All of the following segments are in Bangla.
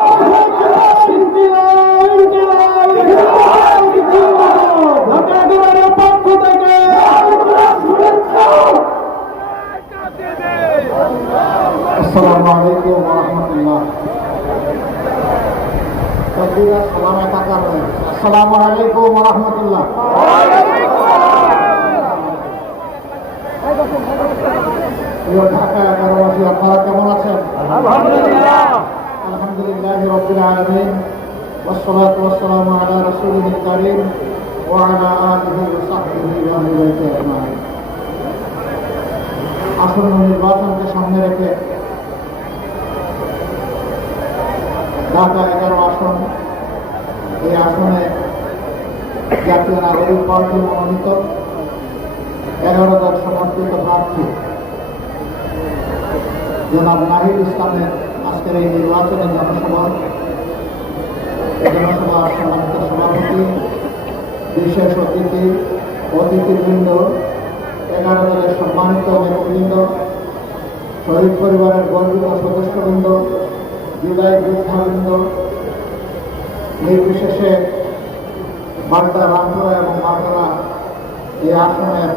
আসসালামু আলাইকুম ওয়া রাহমাতুল্লাহ। তাকবীর সালামে তাকাবেন। আসসালামু আলাইকুম ওয়া রাহমাতুল্লাহ। প্রিয় ঢাকা এগারোবাসী, আপনারা কেমন আছেন? আলহামদুলিল্লাহ আলহামদুলিল্লাহি রাব্বিল আলামিন ওয়াসসালাতু ওয়াসসালামু আলা রাসূলিল কারীম ওয়া আলা আলিহি ওয়া সাহবিহি ওয়া আহলি বাইতি আজমাইন। আসন্ন নির্বাচনকে সামনে রেখে ঢাকা 11 আসন, এই আসনে জাতীয় নাগরিক পার্টি মনোনীত 11 দল সমর্থিত প্রার্থী জনাব নাহিদ ইসলামের আজকের এই নির্বাচনে জনসভার সম্মানিত সভাপতি, বিশেষ অতিথিবৃন্দ, 11 দলের সম্মানিত নেতৃবৃন্দ, শহীদ পরিবারের গর্বিত সদস্যবৃন্দ, জুলাই যোদ্ধাবৃন্দ, নির্বিশেষে বাড্ডা, রামপুরা এবং মাগুরা এই আসনের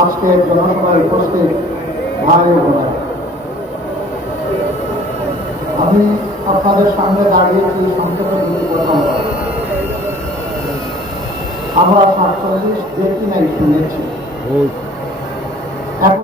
আজকে জনসভায় উপস্থিত ভাই ও বোনেরা, আমি আপনাদের সামনে দাঁড়িয়েছি সংক্ষেপে দুটি কথা। আমরা 47 দেখি নাই শুনেছি,